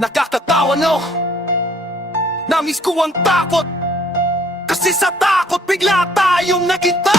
Nakakatawa no, namiss ko ang takot, kasi sa takot bigla tayong nagkita.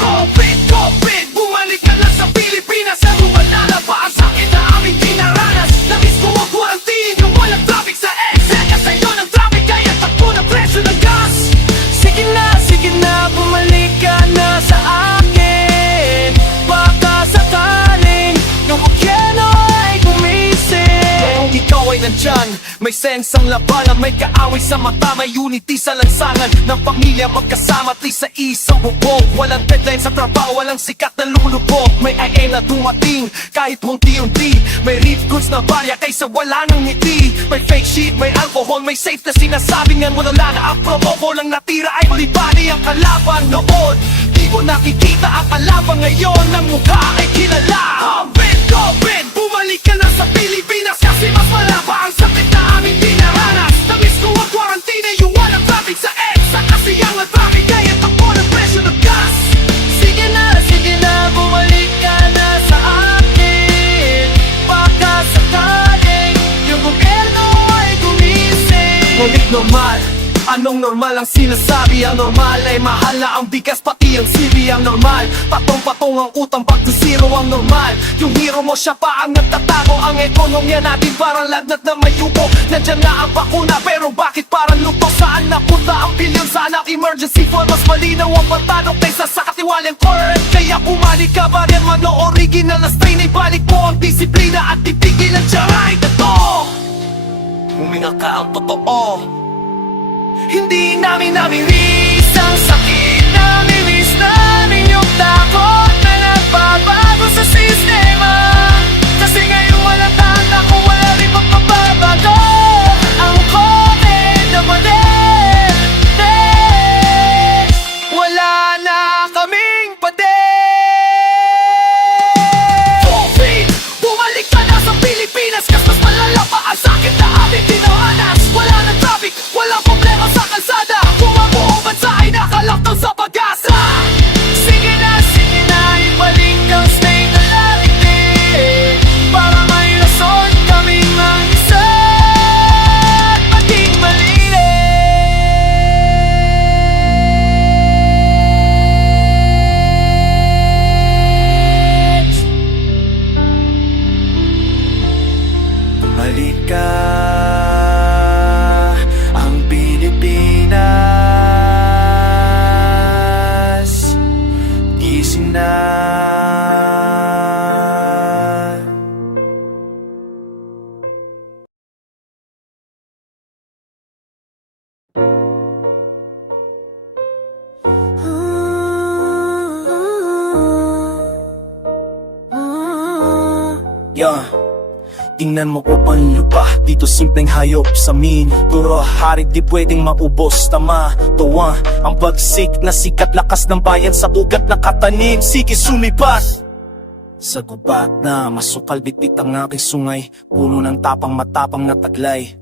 COVID, bumalik ka lang sa Pilipinas. Ang umalala pa ang sakit na aming dinaranas. Namiss ko ang quarantine, yung walang traffic sa EDSA. Sa'yo ng traffic kaya takbo na presyo ng gas. Sige na, bumalik ka na sa akin. Baka sakaling yung gobyerno ay gumising. Kung ikaw ay nandyan, may sense ang labanan. May kaaway sa mata, may unity sa lansangan ng pamilya magkasama, tri sa isang bubong. Walang deadline sa trabaho, walang sikat na lulubog. May IA na dumating, kahit munti-unti. May read goods na barya kaysa wala nang ngiti. May fake sheet, may alcohol, may safe na sinasabi nga wala na ang promo. Lang natira ay malibali ang kalaban noon. Di mo nakikita ang kalaban ngayon, ang mukha ay kilala. COVID, bumalik ka na sa Pilipinas, kasi mas malaba ang sakit na aming dinaranas. Namiss ko ang quarantine, yung walang traffic sa EDSA. Kasi ang traffic kaya takbo ng presyo ng gas. Sige na, bumalik ka na sa akin. Baka sakaling yung gobyerno ay gumising. Ngunit normal, anong normal ang sinasabi? Ang normal ay mahal na ang bigas, pati ang CV. Ang normal, patong-patong ang utang, back to zero ang normal. Yung hero mo siya pa ang nagtatago. Ang ekonomiya natin parang lagnat na may yubo. Nandiyan nga ang bakuna, pero bakit parang luto? Saan napunta ang bilyon? Saan ang emergency fund? Mas malinaw ang patanong kaysa sa katiwalang current. Kaya bumalik ka ba rin man o original na strain? Ibalik mo ang disiplina at titigil ang tiyaray na to. Huminga ka ang totoo. Hindi namin namimiss ang sakit. Namimiss namin yung takot na nagbabago sa sistema. Kasi ngayon walang tanda kung wala rin magpapabago. Ang COVID na pader, wala na kaming pader. COVID, bumalik ka na sa Pilipinas, kas mas malala pa ang sakit na aming dinahanas. Wala ng traffic, walang problema sa kalsada. Kung ang buong bansa ay nakalaktaw sa pag-asa. Sige na, ibalik ang state na laliti. Para may rason kaming mag-isa at maging malinis. Bumalik ka ang Pilipinas. Gising na. Tingnan mo ko panlupa, dito simpleng hayop sa min. Puro hari di pwedeng maubos, tama, tuwa. Ang bagsik na sikat, lakas ng bayan sa ugat na katanim. Sige sumibat sa gubat na masukal, bitbit ang aking sungay. Puno ng tapang matapang na taglay.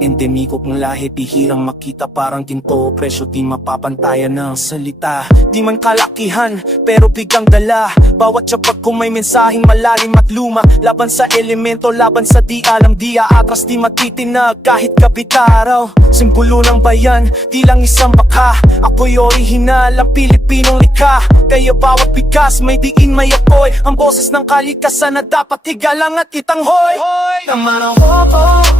Endemiko kong lahi, bihirang makita, parang ginto. Presyo di mapapantayan ng salita. Di man kalakihan, pero bigang dala. Bawat tiyabag ko may mensaheng malalim at luma. Laban sa elemento, laban sa di alam, di aatras, di matitinag kahit gabit araw. Simbolo ng bayan, di lang isang baka. Ako'y orihinal, ang Pilipinong likha. Kaya bawat bigas, may diin, may apoy. Ang boses ng kalikasan na dapat higalang at itanghoy. Naman ang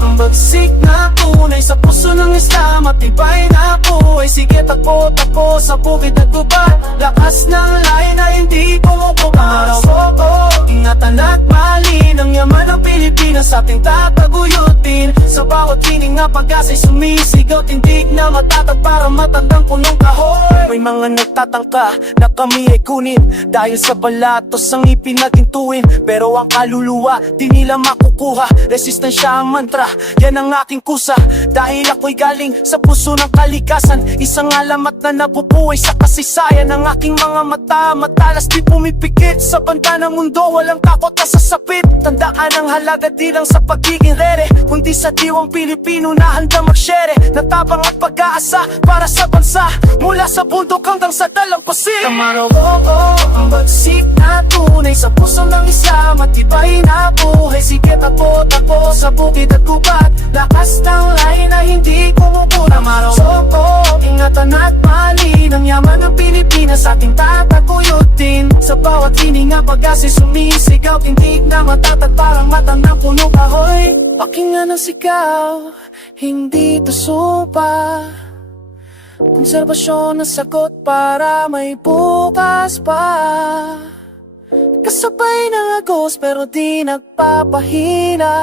ang bagsik na tunay sa puso ng Islam at tibay na buhay. Sige takbo sa bukid at gubat. Lakas ng lahi na hindi pumupukas. Ingatan at mali ng yaman ng Pilipinas, ating tataguyutin. Sa bawat tining na pag-asa'y sumisigaw, tindig na matatag para matandang punong kahoy. May mga nagtatangka na kami ay kunin dahil sa balatos ang ipinagintuin. Pero ang kaluluwa di nila makukuha. Resistensya ang mantra, yan ang aking kusa. Dahil ako'y galing sa puso ng kalikasan, isang alamat na nabubuhay sa kasaysayan ng aking mga mata. Matalas di pumipikit sa banda ng mundo, walang takot na sasapit. Tandaan ang halaga di lang sa pagiging rere, kundi sa diwang Pilipino na handa magsyere. Natabang at pag-aasa para sa bansa, mula sa bundok hanggang sa dalampasig. Kamarologo, ang bagsik na tunay sa puso ng Islam at tibay na buhay. Sige takbo sa bukid bukid at gubat, lakas ng lahi na hindi kumukulang araw. So, ingatan at mali ng yaman ng Pilipinas ating tataguyutin. Sa bawat hininga pag-asi sumisigaw, tindig na matatag parang matang ng puno kahoy. Pakinggan ang sigaw, hindi to sumpa. Konserbasyon na sagot para may bukas pa. Kasabay ng agos pero di nagpapahina.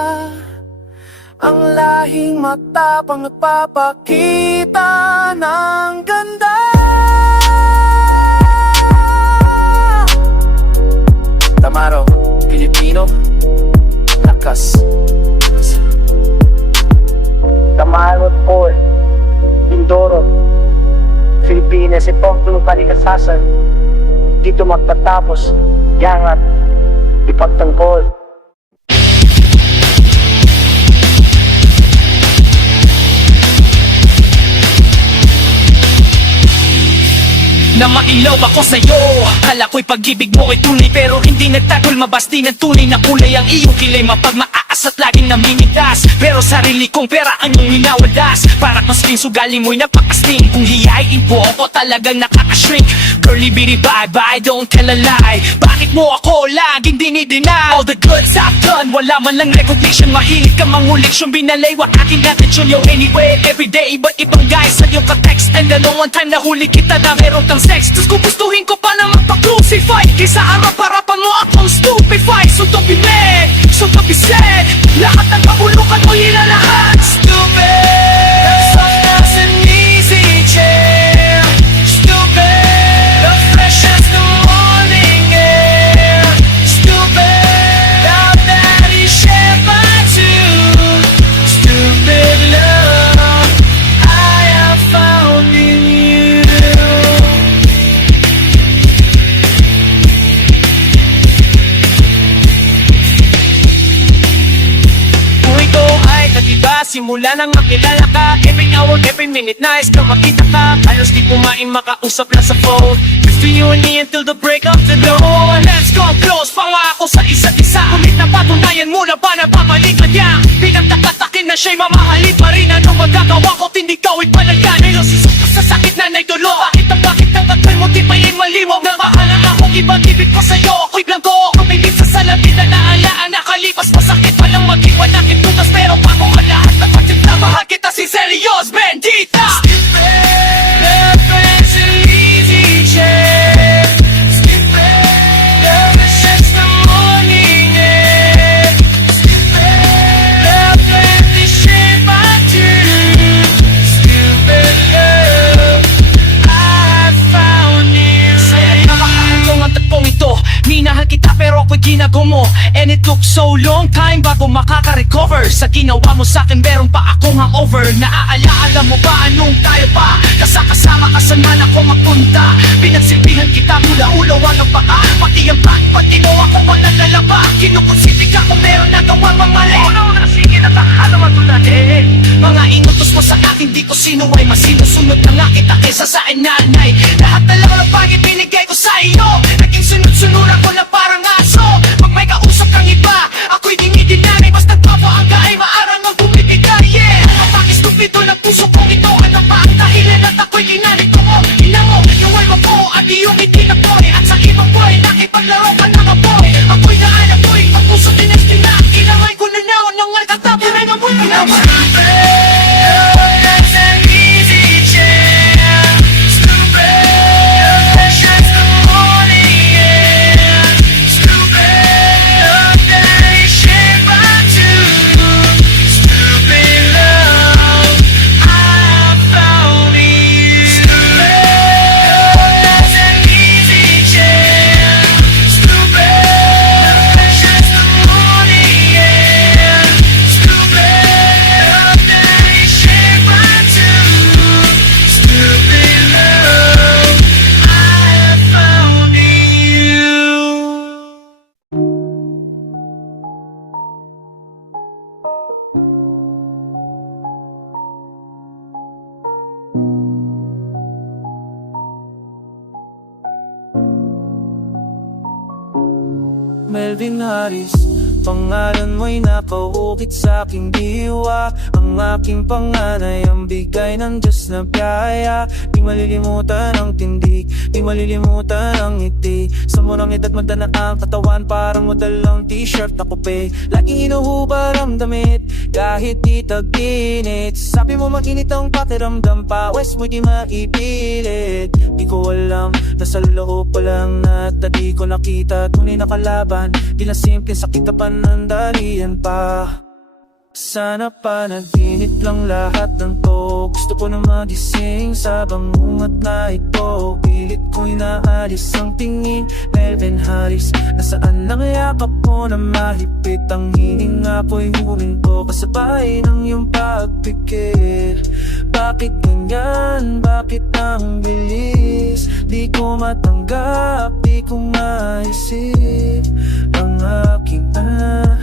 Ang lahing matapang nagpapakita ng ganda. Tamaro, Pilipino, lakas. Tamaro po, Mindoro, Pilipinas, itong kalikasasan. Dito magtatapos, yangat, ipagtanggol. Na mailaw ako sa'yo. Kala ko'y pag-ibig mo ay tunay, pero hindi nagtagol, mabasti ng tunay na kulay ang iyong kilay. Mapagmaaas at laging namimitas, pero sarili kong pera ang iyong minawadas. Para kasling sugali mo'y napakasting, kung hiyain po ako talagang nakakashrink. Girlie bitty bye bye, don't tell a lie. Bakit mo ako laging dinideny? All the goods I've done, wala man lang recognition. Mahilig ka manguliksyon, binalay wa aking atensyon. Yo anyway, everyday iba't ibang guys sa iyong ka-text. And then one time nahuli kita na meron kang sex. Tapos gugustuhin ko pa na magpa-crucify, kaysa harap-harapan mo akong stupefy. So don't be mad, so don't be sad, lahat ng kabulukan mo ilalahat. Stupid, that's an easy chair. Stupid, the fresh as the morning air. Stupid, love that is shared by two. Stupid love I have found in you. Simula nang makilala ka, every hour, every minute, nice ka makita ka. Halos di kumain, makausap lang sa phone. Just to you and me until the break of the dawn. Let's go close, pangako sa isa't isa. Kumit na patunayan mo na ba na pamalikan niya? Pinagtatatakin na siya'y mamahalin pa rin. Ano magagawa ko't hindi ka ay palagan? Ay susok sa sakit na naitulo. Bakit ang tagal mo di pa yung maliwaw? Na bahala akong ibang-ibig ko sa'yo. Ako'y blanco, kumibig sa salamin na naalaan. Nakalipas masakit palang mag-iwan aking tutas. Pero pago ka lahat na pagtimpla, mahal kita si Serios Bendita. Stupid, love is an easy chair. Stupid, love is just the morning air. Stupid, love that is shared by two. Stupid love I found you. Sayang nakakaalong ang tagpong ito. Minahal kita pero ako'y ginago mo. And it took so long time bago makaka-recover. Sa ginawa mo sa'kin meron pa akong hangover. Naaalaala mo ba anong tayo pa? Kasama ka saan man ako magpunta. Pinagsilbihan kita mula ulo hanggang paa. Pati ang back, pati mo ako walang lalaba. Kinukonsitig ako meron na gawang mamali. Sige na takala matulad mga inutos mo sa akin di ko sino ay masinusunod na nga kita kaysa sa inanay. Lahat na lang ng bagay binigay ko sa iyo. Naging sunod-sunuran ko na parang aso. Pag may kausap kang iba, ako'y dinidinanay. Basta't papaangga ay maarang ang bumibigay. Yeah, mapakistupido ng puso kong ito. Ano pa ang dahilan at ako'y ginanito mo? Ina mo, yung alma ko at iyong itinapoy. At sa ibang boy, nakipaglaro ka ng apoy. Ako'y naanak ko'y ang puso tinestina. Kinangay ko na naon ng alkatabi na namoy ginawa. That's an easy chair. Stupid, that's just the morning air. Stupid, love that is shared by two. Stupid love I found in you. Stupid, that's an easy chair. Stupid, that's just the morning air. Stupid, love that is shared by two. Stupid love I have found in you. Melvin Harris, pangalan mo'y napaukit sa aking diwa. Ang aking panganay ang bigay ng Diyos na biyaya. Di malilimutan ang tindig, di malilimutan ang ngiti. Sa murang edad magdana ang katawan, parang modalang t-shirt na kupe. Laging inuhubad ang damit, kahit di tag-init. Sabi mo mainit ang pakiramdam, pawes mo di maipilit. Di ko alam, nasa loob pa lang na di ko nakita. Tunay na kalaban, di na simple sakit na panandalian pa. Sana panaginip lang lahat ng to. Gusto ko na magising sa bangungot na ito. Pilit ko'y naalis ang tingin, Melvin Harris. Nasaan ang yakap mo na mahigpit? Ang hininga ko'y huminto kasabay ng iyong pagpikit. Bakit ganyan? Bakit ang bilis? Di ko matanggap, di ko maisip. Ang aking anak,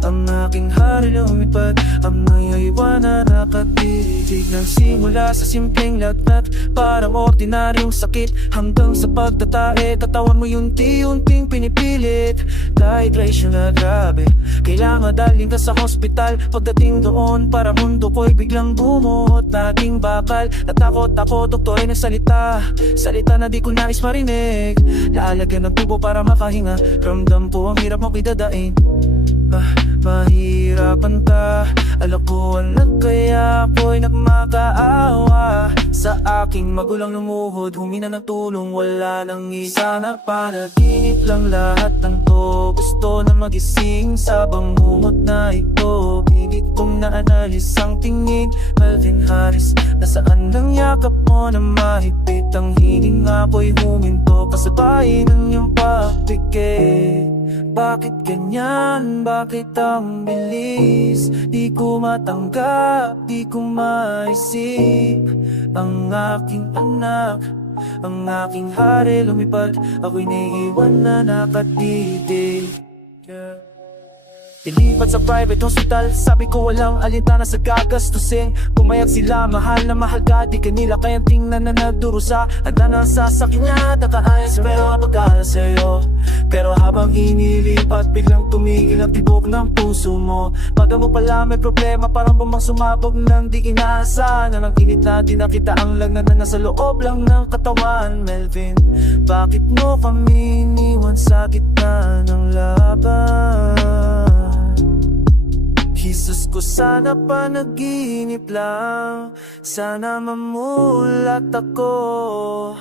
ang aking hari lumipad, ang ngayon na nakatitig. Nagsimula sa simpleng lagnat, parang ordinaryong sakit, hanggang sa pagtatae, katawan mo unti-unting pinipilit. Dehydration na grabe, kailangan dalhin ka sa hospital. Pagdating doon, para mundo ko'y biglang bumuot. Naging bakal, natakot ako, doktor ay nagsalita, salita na di ko nais marinig. Lalagyan ng tubo para makahinga, ramdam po ang hirap mo idadain. Mahirapan ka, alam ko anak, kaya ako'y nagmakaawa. Sa aking magulang lumuhod, humina ng tulong, wala nang isa. Na panaginip lang lahat ng to. Gusto na magising sa bangungot na ito. Pilit kong naanalis ang tingin, Melvin Harris. Nasaan ang yakap mo na mahigpit? Ang hininga ko'y huminto kasabay ng iyong pagpikit. Bakit ganyan? Bakit ang bilis? Di ko matanggap, di ko maisip. Ang aking anak, ang aking hari lumipad, ako'y naiiwan na nakatitig. Ilipat sa private hospital, sabi ko walang alintana sa gagastusin. Pumayag sila, mahal na mahal ka, di kanila kayang tingnan na nagdurusa. Handa na sa sakin niya, nakaayos pero pagkala sa'yo. Pero habang inilipat, biglang tumigil ang tibok ng puso mo. Pagka mo pala may problema, parang bumang sumabog ng di inaasahan. Ang init na di nakita ang lagnan na nasa loob lang ng katawan. Melvin, bakit mo kami iniwan sa gitna ng laban? Jesus ko, sana panaginip lang, sana mamulat ako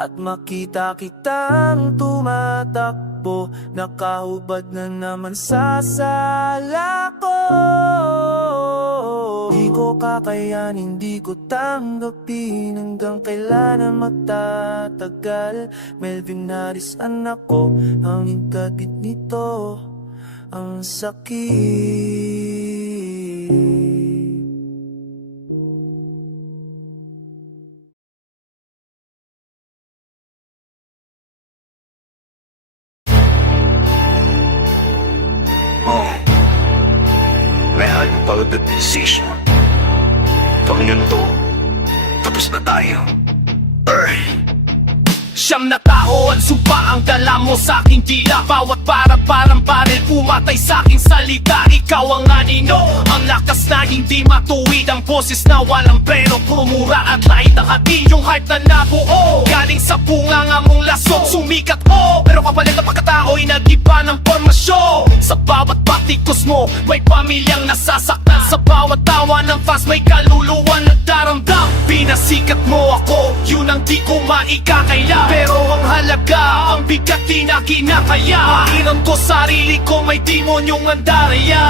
at makita kitang tumatakbo. Nakahubad na naman sa sala ko. Di ko kakayanin, di ko tanggapin, hanggang kailan magtatagal. Melvin Harris, anak ko, ang higabit nito, ang sakit. Oh, I had followed the decision. Pangyon to, tapos na tayo. Siyam na tao ang sumpa ang dala mo sa aking tila. Bawat parang baril pumatay sa aking salita. Ikaw ang anino, ang lakas na hindi matuwid. Ang boses na walang preno, pumura at light ang hati. Yung heart na nabuo, galing sa bunganga mong lasong. Sumikat mo, pero kapalit ang pagkatao'y nag-iba ng formasyon. Sa bawat patikos mo, may pamilyang nasasaktan. Sa bawat tawa ng fans, may kaluluwan na daramdam. Pinasikat mo ako, yun ang di ko maikakaya. Pero ang halaga, ang bigat di na kinakaya. Mainam ko sarili ko, may demonyong andaraya.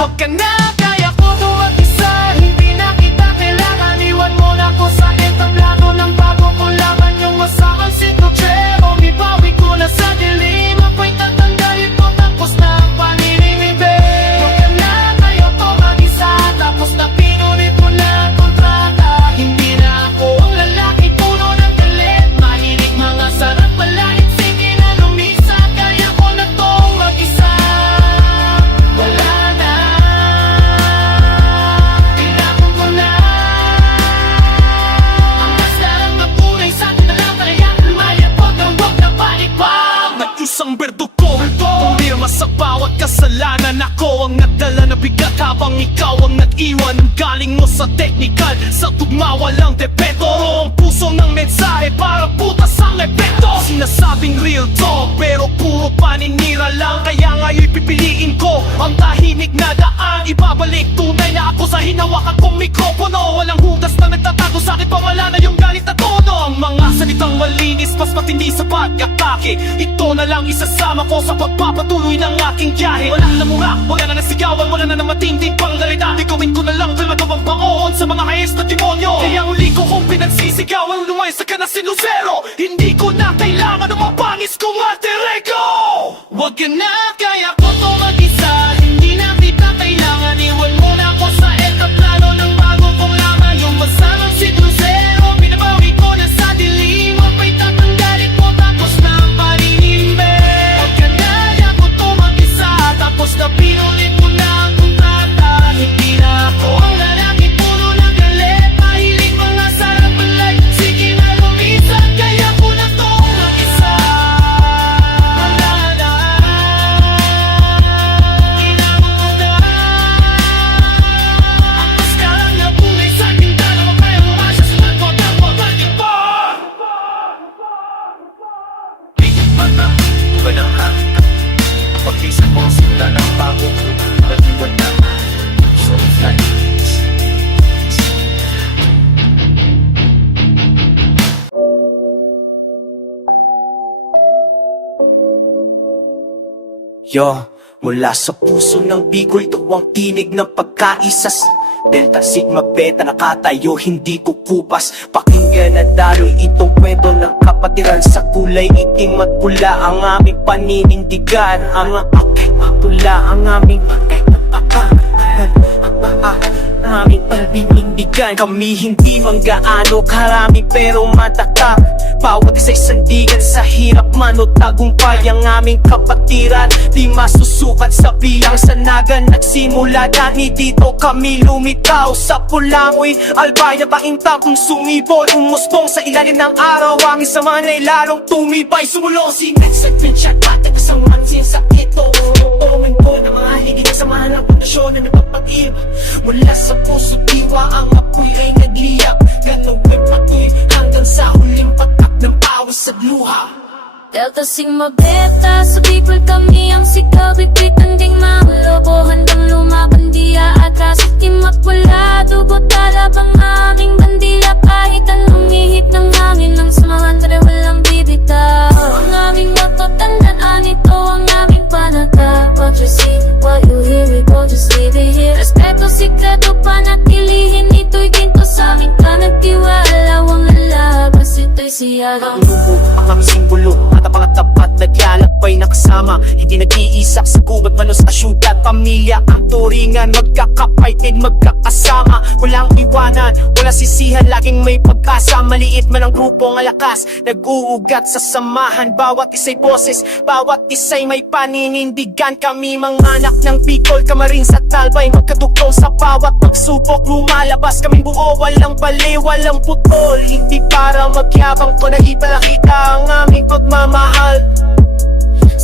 Huwag ka na, kaya ko to mag-isa. Hindi na kita kailangan, iwan mo na ko sa entablado ng bago ko laban. Yung masakang sintotrero, mibawi ko na sa dilim. Ako'y tatanggalin mo, tapos na ang paninimibig. Huwag ka na, kaya ko mag-isa, tapos na pinunit mo na ang kontrata. Hindi na ako ang lalaki, puno ng galit. Mahilig mga sarap, malait, sige na lumisa. Kaya ko na to mag-isa, wala na. Ako ang nagdala na bigat habang ikaw ang nag-iwan. Ang galing mo sa technical, sa tugma walang depeto. Ang puso ng mensahe para butas ang epekto. Sinasabing real talk pero puro paninira lang. Kaya nga'y pipiliin ko ang tahimik na daan. Ibabalik tunay na ako sa hinawakan kong mikropono. Walang hudas na nagtatago sa akin, pawala na yung galit na tono. Ang mga salitang malinis, mas matindi sa pag-atake. Ito na lang isasama ko sa pagpapatuloy ng aking biyahe. Walang namura, wala na nasigawan, wala na matinding panggalita. Ikawin ko na lang kalmado ang pangoon sa mga hayes na demonyo. Kaya ang liko kong pinagsisigawan, lumayas ka na sinusero. Hindi ko na kailangan ng mapangis kong alter ego. Wag ka na, kaya ko to mag-isa. Hindi na kita kailangan, iwan mo na ako sa etaplano ng bago kong laman. Yung masamang sinusero, binabawi ko na sa dilim. Apa'y tatanggalit mo tapos na ang paninimbe. Wag ka na, kaya ko to mag-isa. Tapos na pinulit mo na ang kontrata. Hindi na ako ang lalaki, puro ng galit. Mahilig mga sarap palay. Sige na lumisan, kaya ko na to mag-isa. Wala na, kailangan mo na. Ang paskalan na bumay sa bintana, makaya mo masya sa nagkot ang wabalik pa. Bigit mata, walang hangin. Pag-isip mo sila ng bago ko, nag-iwan na. So fly. Yo, mula sa puso ng Bicol, ito ang tinig ng pagkaisas. Delta Sigma Beta nakatayo, hindi kukupas. Pakinggan at daroy itong kwento ng kapatiran. Sa kulay itim at pula ang aming paninindigan. Ang pula ang aming aming paninindigan. Kami hindi manggaano karami pero matatak. Bawat isa'y sandigan sa hirap man o tagumpay. Ang aming kapatiran di masusukat sa bilang sanagan. Nagsimula dani dito kami lumitaw sa Pulangoy. Albay na painta kung sumibol, umustong sa ilalim ng araw. Ang isa man ay lalong tumibay. Sumulong si Netsagpin siya dati kasamaan siya sa ito. Tungin ko na mga higit kasamahan ng pundasyon na nagpapag-iib. Mula sa puso diwa ang apoy ay nagliyak. Ganong may patuloy hanggang sa huling patak ng pawas at luha. Delta Sigma Beta, sa Bicol kami ang sigaw. Bigwit anding mga lobo, handang lumaban di aagas. Itim at wala, dugo talab ang aming bandila. Kahit anong ihit ng hangin, ng samahan tara walang bibitaw. Ang aming natatandaan, ito ang aming panata. What you see, what you hear, we go just leave it here. Respeto, sikreto, panatilihin, ito'y ginto sa aming kanagtiwala. Wang lalabas, ito'y siyagang Lumo ang aming simbolo at ang mga tapat naglalakbay na kasama. Hindi nag-iisak sa gubat manos asyuda at pamilya. Ang turingan magkakapaitin, magkakasama. Walang iwanan, walang sisihan, laging may pagkasa. Maliit man ang grupo ang lakas, nag-uugat sa samahan. Bawat isa'y boses, bawat isa'y may paninindigan. Kami mga anak ng Bicol, Camarines at Talbay. Magkadugtong sa bawat pagsubok, lumalabas kaming buo. Walang bali, walang putol. Hindi para magyabang ko na ipalakita ang aming pagmamahal.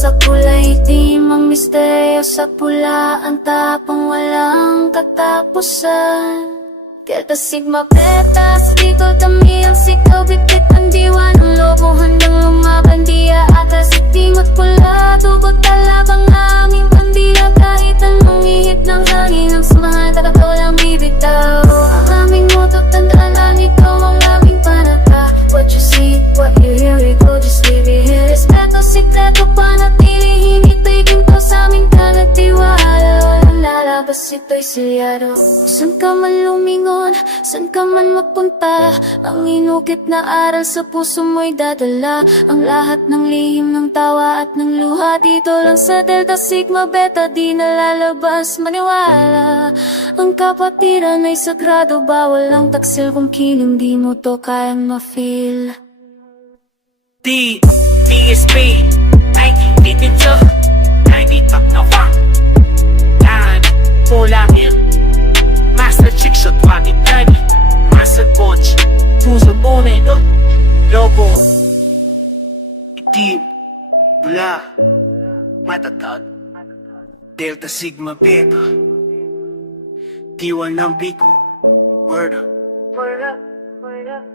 sa kulay itim ang misteryo, sa pula ang tapang walang katapusan. Delta Sigma Beta, sa Bicol kami ang sikaw. Bigkit ang diwa ng lobo, handang lumaban di aatas. Itim at pula, tugot talab ang aming bandila. Kahit anong ihit ng hangin, ang samahan tagat walang bibitaw. Ang aming moto, tandaan lang ikaw ang aming panata. What you see, what you hear, we go just leave it here. Respeto, sikreto, panatilihin, ito'y ginto sa aming kanagtiwala. Walang lalabas, ito'y silyado. San ka man lumingon, san ka man magpunta, ang inukit na aral sa puso mo'y dadala. Ang lahat ng lihim ng tawa at ng luha, dito lang sa Delta Sigma Beta, di nalalabas, maniwala. Ang kapatiran ay sagrado, bawal ang taksil kung kiling di mo to kayang ma-feel. D, BSP, 1982, 90 na wak. Dan, pulangin, Master Chick sa 2030, Master Coach, puso bone, lobo, itim, bula, matatag. Delta Sigma Beta T1 ng Biko. Word up. Word up, word up.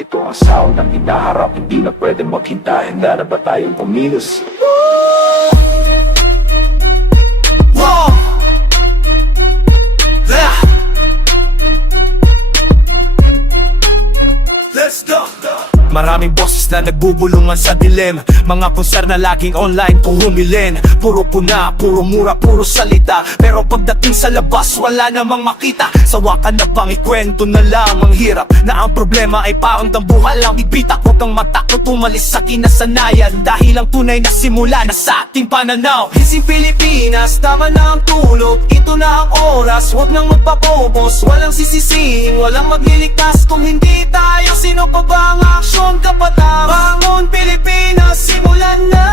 Ito ang sound ng hinaharap, hindi na pwede maghintay. Handa na ba tayong kumilos? Wow! Yeah! Let's go! Maraming boses na nagbubulungan sa dilim. Mga konser na laging online kung humilin. Puro puna, puro mura, puro salita. Pero pagdating sa labas, wala namang makita. Sawakan na bang ikwento na lang ang hirap. Na ang problema ay parang dambuhan lang. Ibitak ko kang matakot umalis sa kinasanayan. Dahil ang tunay na simula na sa ating pananaw. Ising Pilipinas, tama na ang tulog. Ito na ang oras, huwag nang magpapobos. Walang sisisihin, walang magliligtas. Kung hindi tayo, sino pa ba ang aksyon? Kapatam, bangon Pilipinas, simulan na.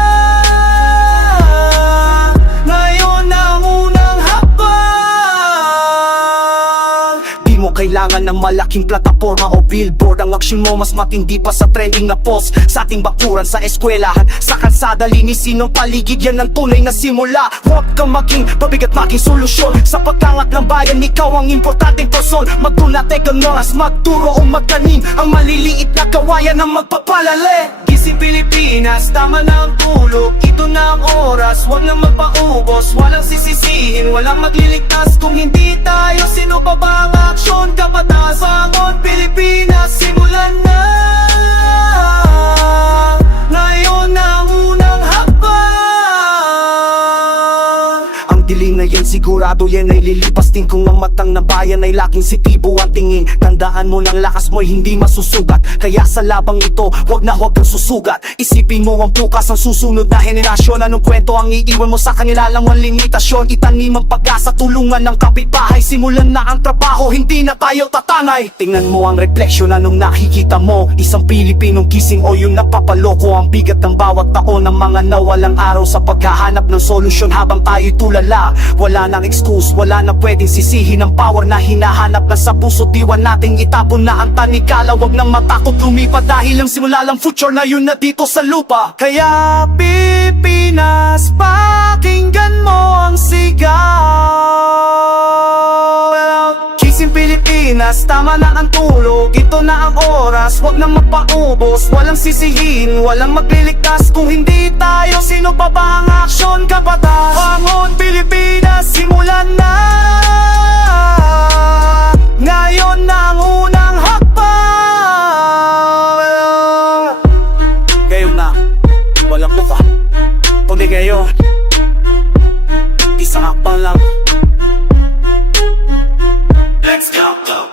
Ngayon ang unang hakbang. Di mo kailangan ng malaking plataforma o billboard. Ang aksyon mo mas matindi pa sa trending na post. Sa ating bakuran, sa eskwelahan, sa kalsada, linisin ng paligid. Yan ang tunay na simula. Huwag kang maging pabigat, maging solusyon. Sa pagkangat ng bayan, ikaw ang importanteng person. Magdulate kang oras, magturo o magtanim. Ang maliliit na kawayan ang magpapalali. Gising Pilipinas, tama na ang tulog. Ito na ang oras, huwag na magpaubos. Walang sisisihin, walang magliligtas. Kung hindi tayo, sino pa ba ang aksyon? Kapatas, bangon Pilipinas, simulan na. Ngayon ang unang hakbang. Ang dilim na yan, sigurado yan ay lilipas din. Kung ang matang na bayan ay laking sitibo ang tingin. Tandaan mo ng lakas mo'y hindi masusugat. Kaya sa labang ito, huwag kang susugat. Isipin mo ang bukas, ang susunod na henerasyon. Anong kwento ang iiwan mo sa kanila, lang ang limitasyon. Itanim ang pag-asa, tulungan ng kapitbahay. Simulan na ang trabaho, hindi na tayo tatanay. Tingnan mo ang refleksyon, anong nakikita mo? Isang Pilipinong gising o yung napapaloko? Ang bigat ng bawat taon ng mga nawalang araw sa paghahanap ng solusyon habang tayo'y tulala. Wala nang excuse, wala na pwedeng sisihin. Ang power na hinahanap na sa puso, diwan nating itapon na ang tanikala. Huwag nang matakot lumipat dahil ang simula lang future na yun na dito sa lupa. Kaya Pilipinas, pakinggan mo ang sigaw. Gising Pilipinas, tama na ang tulog. Ito na ang oras, huwag nang magpaubos. Walang sisihin, walang magliligtas. Kung hindi tayo, sino pa ba ang aksyon? Kapatas, bangon Pilipinas, simulan na. Ngayon na ang unang hakbang. Ngayon na, walang buka. Kundi ngayon, isang hakbang lang. Let's go, go.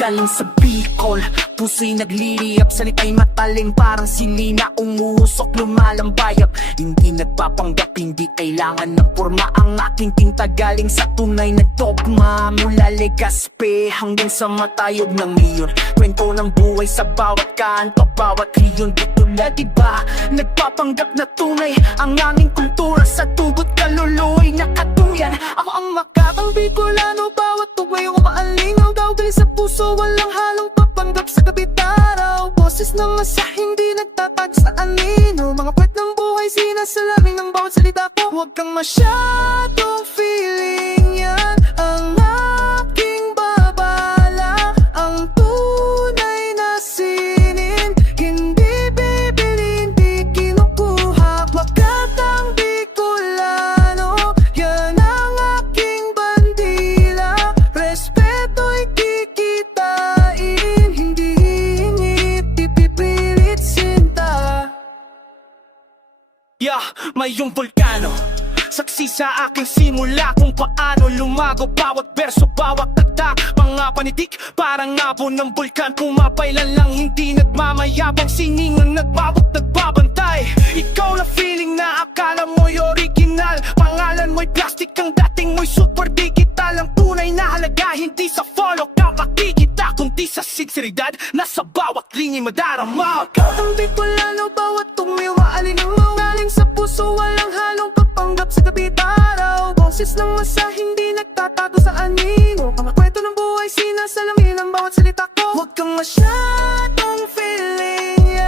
Galing sa Bicol, puso'y nagliliyap. Salita'y mataling parang silina, umuusok, lumalambayap. Hindi nagpapanggap, hindi kailangan ng forma. Ang aking tinta galing sa tunay na dogma. Mula Legazpi hanggang sa matayog ng iyon. Kwento ng buhay sa bawat kanto, bawat riyon. Dito na diba, nagpapanggap na tunay ang aming kultura. Sa tugot kaluluoy nakatuyan. Ako ang makakang Bicolano, bawat tugmay umaalingaw. Daw galing sa puso, walang halong papanggap sa kabitaraw. Boses ng asa, hindi nagtatag sa anino. Mga kwet ng buhay, sinasalamin ng bawat salita ko. Huwag kang masyadong feeling yan. Ang aking babala, ang tunay na sinin. Hindi bibili, hindi kinukuha. Pagkat ang Bicolano, yan ang aking bandila. Respeto'y kikitain, hindi hingit, ipipilit sinta. Mayong volkano, saksi sa aking simula kung paano lumago bawat berso, bawat tagtak. Mga panitik Parang ngapon ng bulkan Pumapailan lang hindi nagmamayabang Siningang nagbabot nagbabantay Ikaw na feeling na akala mo'y original Pangalan mo'y plastic ang dating mo'y super digital Ang tunay na halaga hindi sa follow ka makikita Kundi sa sinseridad na sa bawat linya'y madarama Katambi ko lalo bawat tumiwa Alin ang mangaling sa puso Walang halong papanggap sa gabi araw Boses ng masa hindi nagtatago sa anino Mga kwento ng buhay sinasalamin ang bawat salita ko Huwag kang masyadong feeling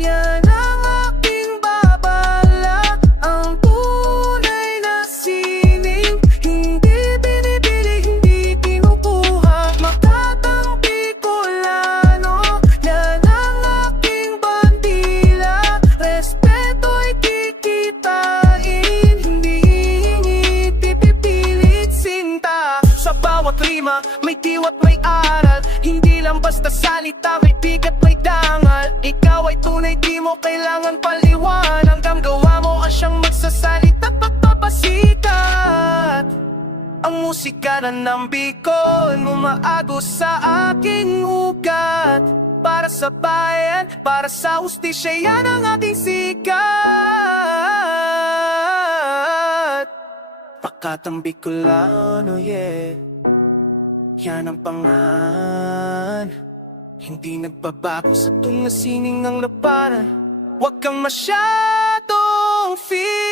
Yan ang aking babalak Ang tunay na sining Hindi binibili, hindi kinukuha Matatampi ko lano Yan ang aking bandila Respeto'y kikitain Hindi hingit, ipipilit sinta Sa bawat rima, may diwat may aral Hindi lang basta salita, may bigat may dangal Ikaw ay tunay, di mo kailangan paliwan Hanggang gawa mo ang siyang magsasalita pagpapasikat Ang musika na ng Bicol Umaagos sa aking ugat Para sa bayan, para sa hustisya Yan ang ating sikat Pakatang Bicolano, yeah Yan ang pangalan Hindi nagbabago sa tunga sining ang labanan Huwag kang masyadong feel